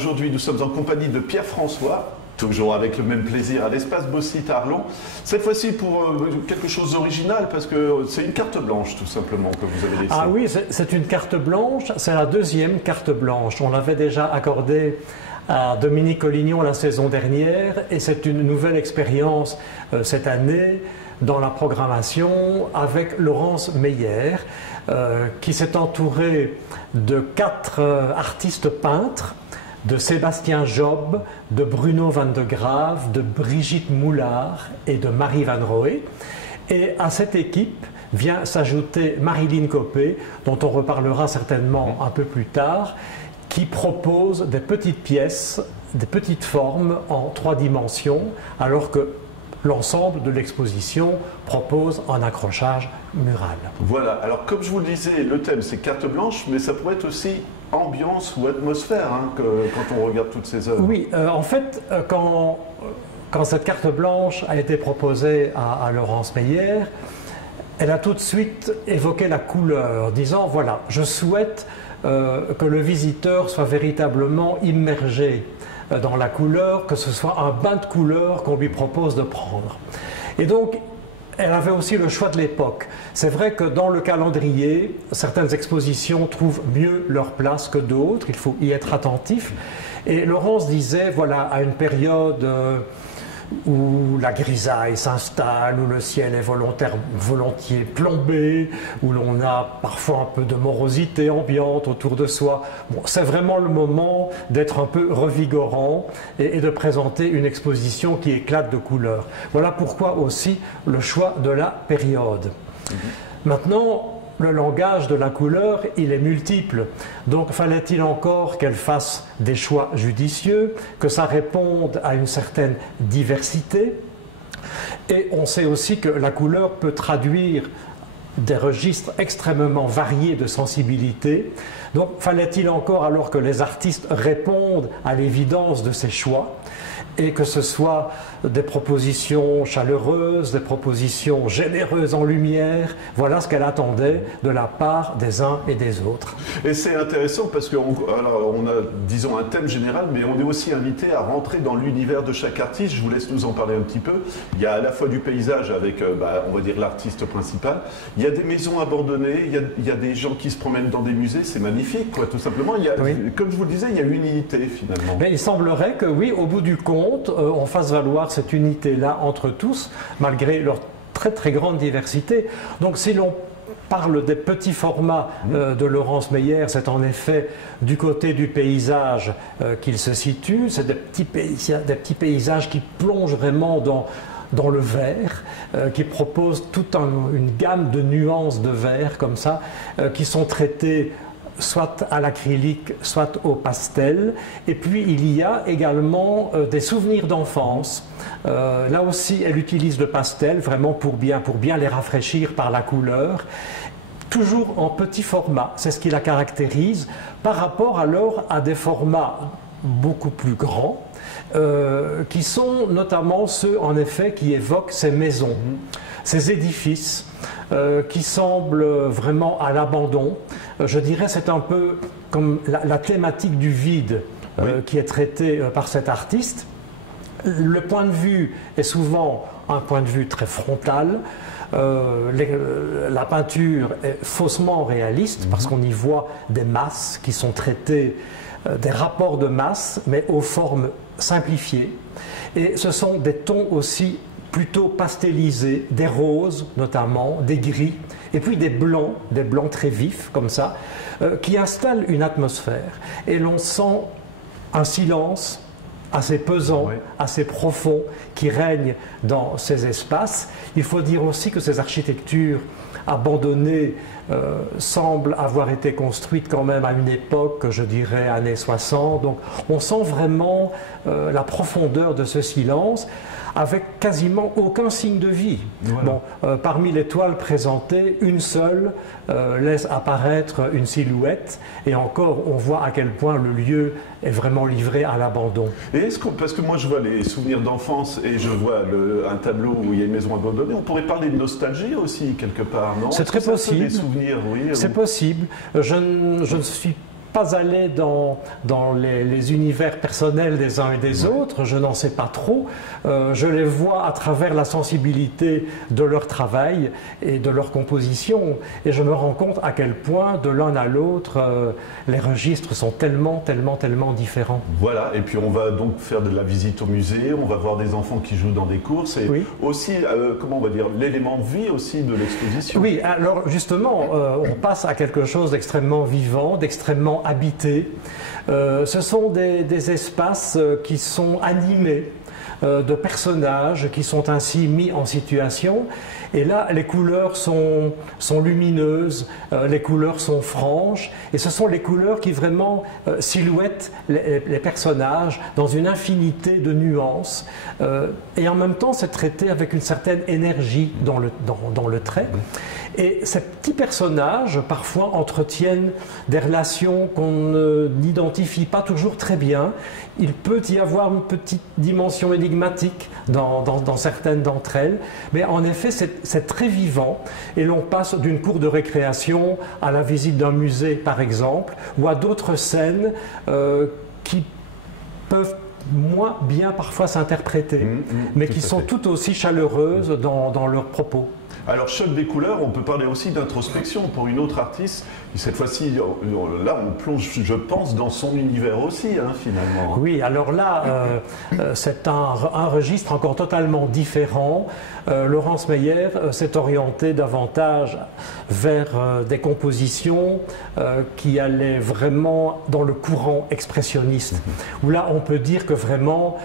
Aujourd'hui, nous sommes en compagnie de Pierre-François, toujours avec le même plaisir, à l'espace Bossite à Arlon. Cette fois-ci pour quelque chose d'original, parce que c'est une carte blanche, tout simplement, que vous avez laissée. Ah oui, c'est une carte blanche, c'est la deuxième carte blanche. On l'avait déjà accordée à Dominique Collignon la saison dernière, et c'est une nouvelle expérience cette année dans la programmation avec Laurence Meyer, qui s'est entourée de 4 artistes peintres, de Sébastien Job, de Bruno van de Grave, de Brigitte Moulard et de Marie Van Rohe. Et à cette équipe vient s'ajouter Marilyn Copé, dont on reparlera certainement un peu plus tard, qui propose des petites pièces, des petites formes en 3 dimensions, alors que l'ensemble de l'exposition propose un accrochage mural. Voilà, alors comme je vous le disais, le thème c'est carte blanche, mais ça pourrait être aussi ambiance ou atmosphère quand on regarde toutes ces œuvres. Oui, en fait, quand cette carte blanche a été proposée à Laurence Meyer, elle a tout de suite évoqué la couleur, disant voilà, je souhaite que le visiteur soit véritablement immergé dans la couleur, que ce soit un bain de couleur qu'on lui propose de prendre. Et donc, elle avait aussi le choix de l'époque. C'est vrai que dans le calendrier, certaines expositions trouvent mieux leur place que d'autres, il faut y être attentif. Et Laurence disait, voilà, à une période où la grisaille s'installe, où le ciel est volontiers plombé, où l'on a parfois un peu de morosité ambiante autour de soi. Bon, c'est vraiment le moment d'être un peu revigorant et de présenter une exposition qui éclate de couleurs. Voilà pourquoi aussi le choix de la période. Maintenant, le langage de la couleur, il est multiple. Donc, fallait-il encore qu'elle fasse des choix judicieux, que ça réponde à une certaine diversité. Et on sait aussi que la couleur peut traduire des registres extrêmement variés de sensibilité. Donc, fallait-il encore alors que les artistes répondent à l'évidence de ces choix et que ce soit des propositions chaleureuses, des propositions généreuses en lumière. Voilà ce qu'elle attendait de la part des uns et des autres. Et c'est intéressant parce qu'on a, disons, un thème général, mais on est aussi invité à rentrer dans l'univers de chaque artiste. Je vous laisse nous en parler un petit peu. Il y a à la fois du paysage avec, on va dire, l'artiste principal. Il y a des maisons abandonnées, il y a des gens qui se promènent dans des musées. C'est magnifique, quoi, tout simplement. Oui. Comme je vous le disais, il y a une unité, finalement. Mais il semblerait que, oui, au bout du compte, on fasse valoir cette unité-là entre tous, malgré leur très très grande diversité. Donc si l'on parle des petits formats de Laurence Meyer, c'est en effet du côté du paysage qu'il se situe, c'est des petits paysages qui plongent vraiment dans le vert, qui proposent toute une gamme de nuances de vert comme ça, qui sont traitées soit à l'acrylique, soit au pastel. Et puis il y a également des souvenirs d'enfance. Là aussi, elle utilise le pastel vraiment pour bien les rafraîchir par la couleur. Toujours en petit format, c'est ce qui la caractérise, par rapport alors à des formats beaucoup plus grands, qui sont notamment ceux en effet qui évoquent ces maisons, ces édifices qui semblent vraiment à l'abandon. Je dirais c'est un peu comme la thématique du vide qui est traitée par cet artiste. Le point de vue est souvent un point de vue très frontal. La peinture est faussement réaliste parce qu'on y voit des masses qui sont traitées, des rapports de masse, mais aux formes simplifiées. Et ce sont des tons aussi plutôt pastelisés, des roses notamment, des gris, et puis des blancs très vifs comme ça, qui installent une atmosphère. Et l'on sent un silence assez pesant, assez profond, qui règne dans ces espaces. Il faut dire aussi que ces architectures abandonnées semblent avoir été construites quand même à une époque, je dirais, années 60. Donc on sent vraiment la profondeur de ce silence, avec quasiment aucun signe de vie. Voilà. Bon, parmi les toiles présentées, une seule laisse apparaître une silhouette, et encore on voit à quel point le lieu est vraiment livré à l'abandon. Et est-ce que, parce que moi je vois les souvenirs d'enfance et je vois un tableau où il y a une maison abandonnée, on pourrait parler de nostalgie aussi quelque part, non? C'est très possible. Des souvenirs, oui. C'est possible. Je ne suis pas aller dans les univers personnels des uns et des autres, je n'en sais pas trop. Je les vois à travers la sensibilité de leur travail et de leur composition, et je me rends compte à quel point de l'un à l'autre les registres sont tellement différents. Voilà, et puis on va donc faire de la visite au musée, on va voir des enfants qui jouent dans des courses, et aussi, comment on va dire, l'élément de vie aussi de l'exposition. Oui, alors justement, on passe à quelque chose d'extrêmement vivant, d'extrêmement habité. Ce sont des espaces qui sont animés de personnages qui sont ainsi mis en situation. Et là, les couleurs sont lumineuses, les couleurs sont franches, et ce sont les couleurs qui vraiment silhouettent les personnages dans une infinité de nuances. Et en même temps, c'est traité avec une certaine énergie dans le trait. Et ces petits personnages, parfois, entretiennent des relations qu'on n'identifie pas toujours très bien. Il peut y avoir une petite dimension énigmatique dans certaines d'entre elles, mais en effet, c'est très vivant. Et l'on passe d'une cour de récréation à la visite d'un musée, par exemple, ou à d'autres scènes qui peuvent moins bien parfois s'interpréter, mais qui sont tout aussi chaleureuses dans leurs propos. Alors, choc des couleurs, on peut parler aussi d'introspection pour une autre artiste. Cette fois-ci, là, on plonge, je pense, dans son univers aussi, hein, finalement. Oui, alors là, c'est un registre encore totalement différent. Laurence Meyer s'est orientée davantage vers des compositions qui allaient vraiment dans le courant expressionniste. Où là, on peut dire que vraiment,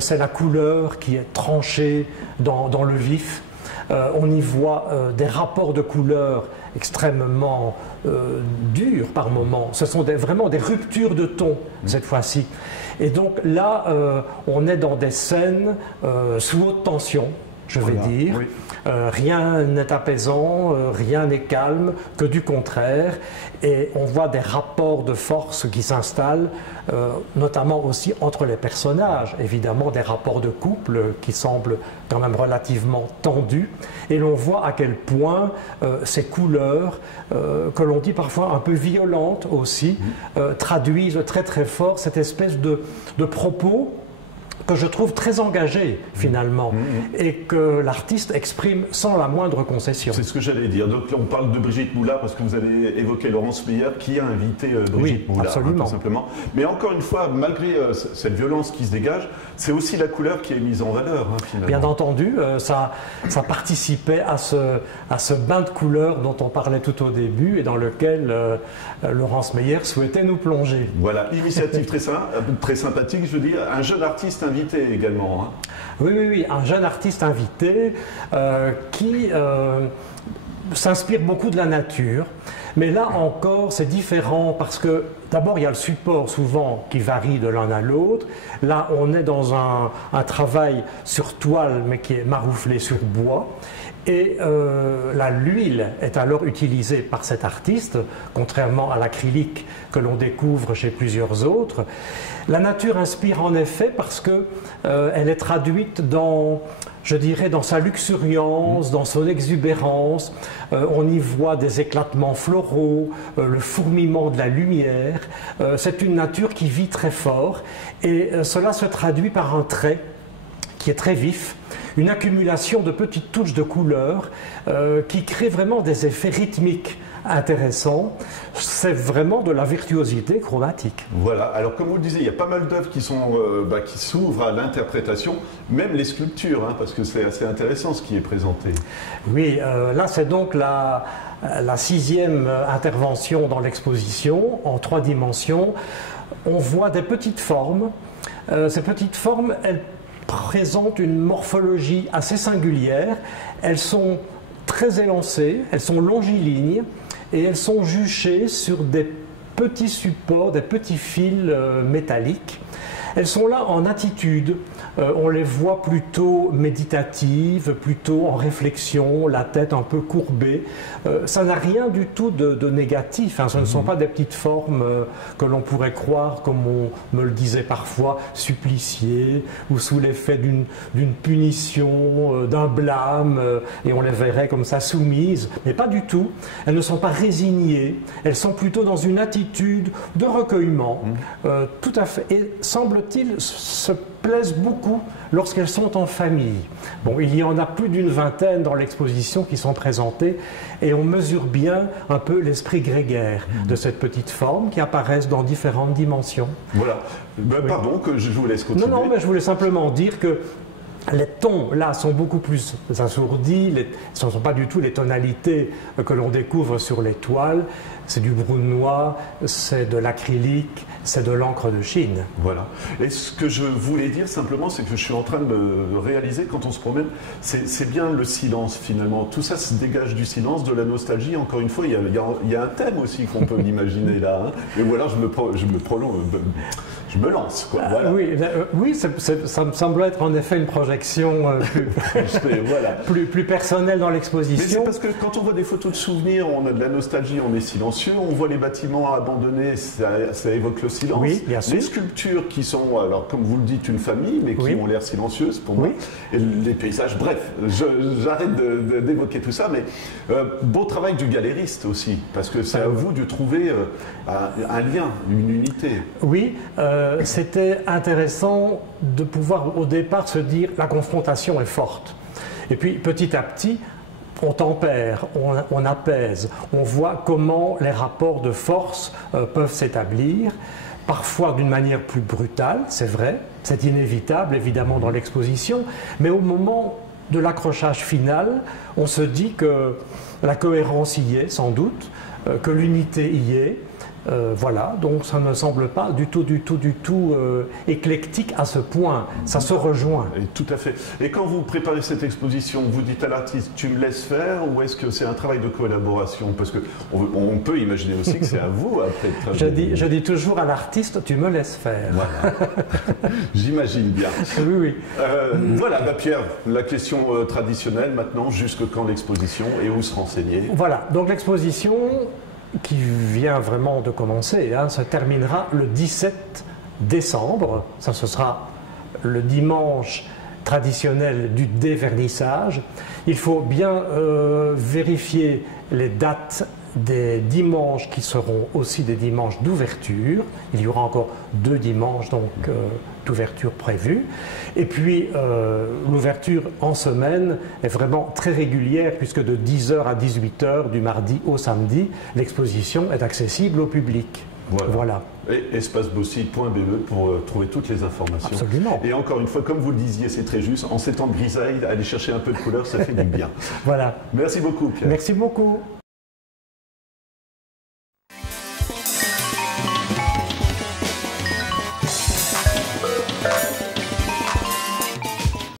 c'est la couleur qui est tranchée dans le vif. On y voit des rapports de couleurs extrêmement durs par moments. Ce sont vraiment des ruptures de ton cette fois-ci. Et donc là, on est dans des scènes sous haute tension, je vais dire. Oui. Rien n'est apaisant, rien n'est calme, que du contraire. Et on voit des rapports de force qui s'installent, notamment aussi entre les personnages. Évidemment, des rapports de couple qui semblent quand même relativement tendus. Et l'on voit à quel point ces couleurs, que l'on dit parfois un peu violentes aussi, traduisent très très fort cette espèce de propos que je trouve très engagé finalement et que l'artiste exprime sans la moindre concession. C'est ce que j'allais dire. Donc là, on parle de Brigitte Moulard parce que vous avez évoqué Laurence Meyer qui a invité Brigitte Moulard, absolument. Tout simplement. Mais encore une fois, malgré cette violence qui se dégage, c'est aussi la couleur qui est mise en valeur, hein, finalement. Bien entendu, ça participait à ce bain de couleurs dont on parlait tout au début et dans lequel Laurence Meyer souhaitait nous plonger. Voilà, initiative très sympathique, je veux dire, un jeune artiste invité également. Hein. Oui, un jeune artiste invité qui s'inspire beaucoup de la nature. Mais là encore, c'est différent parce que d'abord, il y a le support souvent qui varie de l'un à l'autre. Là, on est dans un travail sur toile, mais qui est marouflé sur bois. Et l'huile est alors utilisée par cet artiste, contrairement à l'acrylique que l'on découvre chez plusieurs autres. La nature inspire en effet parce qu'elle est traduite dans, je dirais, dans sa luxuriance, dans son exubérance. On y voit des éclatements floraux, le fourmillement de la lumière. C'est une nature qui vit très fort et cela se traduit par un trait qui est très vif, une accumulation de petites touches de couleurs qui créent vraiment des effets rythmiques intéressants. C'est vraiment de la virtuosité chromatique. Voilà, alors comme vous le disiez, il y a pas mal d'œuvres qui s'ouvrent à l'interprétation, même les sculptures, hein, parce que c'est assez intéressant ce qui est présenté. Oui, là c'est donc la 6e intervention dans l'exposition en 3 dimensions. On voit des petites formes. Ces petites formes, elles présentent une morphologie assez singulière. Elles sont très élancées, elles sont longilignes et elles sont juchées sur des petits supports, des petits fils métalliques. Elles sont là en attitude. On les voit plutôt méditatives, plutôt en réflexion, la tête un peu courbée. Ça n'a rien du tout de négatif. Hein. Ce ne sont pas des petites formes que l'on pourrait croire, comme on me le disait parfois, suppliciées ou sous l'effet d'une punition, d'un blâme, et on les verrait comme ça soumises. Mais pas du tout. Elles ne sont pas résignées. Elles sont plutôt dans une attitude de recueillement, tout à fait. Et semble-t-il se plaisent beaucoup lorsqu'elles sont en famille. Bon, il y en a plus d'une vingtaine dans l'exposition qui sont présentées et on mesure bien un peu l'esprit grégaire de cette petite forme qui apparaissent dans différentes dimensions. Voilà. Ben, pardon que je vous laisse continuer. Non, mais je voulais simplement dire que les tons, là, sont beaucoup plus assourdis, ce ne sont pas du tout les tonalités que l'on découvre sur les toiles, c'est du brunois, c'est de l'acrylique, c'est de l'encre de Chine. Voilà. Et ce que je voulais dire simplement, c'est que je suis en train de réaliser, quand on se promène, c'est bien le silence finalement. Tout ça se dégage du silence, de la nostalgie. Encore une fois, il y a un thème aussi qu'on peut imaginer là. Hein. Et voilà, je me prolonge. Je me lance, quoi. Voilà. Oui, ça me semble être en effet une projection voilà. plus personnelle dans l'exposition. Mais c'est parce que quand on voit des photos de souvenirs, on a de la nostalgie, on est silencieux. On voit les bâtiments abandonnés, ça évoque le silence. Oui, bien sûr. Les sculptures qui sont, alors comme vous le dites, une famille, mais qui ont l'air silencieuses pour moi. Et les paysages, bref, j'arrête d'évoquer tout ça, mais beau travail du galériste aussi, parce que c'est à vous de trouver un lien, une unité. Oui, c'était intéressant de pouvoir au départ se dire la confrontation est forte. Et puis petit à petit, on tempère, on apaise, on voit comment les rapports de force peuvent s'établir, parfois d'une manière plus brutale, c'est vrai, c'est inévitable évidemment dans l'exposition, mais au moment de l'accrochage final, on se dit que la cohérence y est sans doute, que l'unité y est. Voilà, donc ça ne semble pas du tout éclectique à ce point, ça se rejoint. Et tout à fait. Et quand vous préparez cette exposition, vous dites à l'artiste, tu me laisses faire, ou est-ce que c'est un travail de collaboration? Parce qu'on peut imaginer aussi que c'est à vous après de travailler. Je dis toujours à l'artiste, tu me laisses faire. Voilà. J'imagine bien. Oui. Voilà, Pierre, la question traditionnelle maintenant, jusque quand l'exposition et où se renseigner? Voilà, donc l'exposition qui vient vraiment de commencer, se terminera le 17 décembre. Ça, ce sera le dimanche traditionnel du dévernissage. Il faut bien vérifier les dates des dimanches qui seront aussi des dimanches d'ouverture. Il y aura encore 2 dimanches donc d'ouverture prévus. Et puis l'ouverture en semaine est vraiment très régulière puisque de 10h à 18h du mardi au samedi, l'exposition est accessible au public. Voilà. Et espacebossy.be pour trouver toutes les informations. Absolument. Et encore une fois, comme vous le disiez, c'est très juste, en ces temps de grisaille, aller chercher un peu de couleur, ça fait du bien. Voilà. Merci beaucoup, Pierre. Merci beaucoup.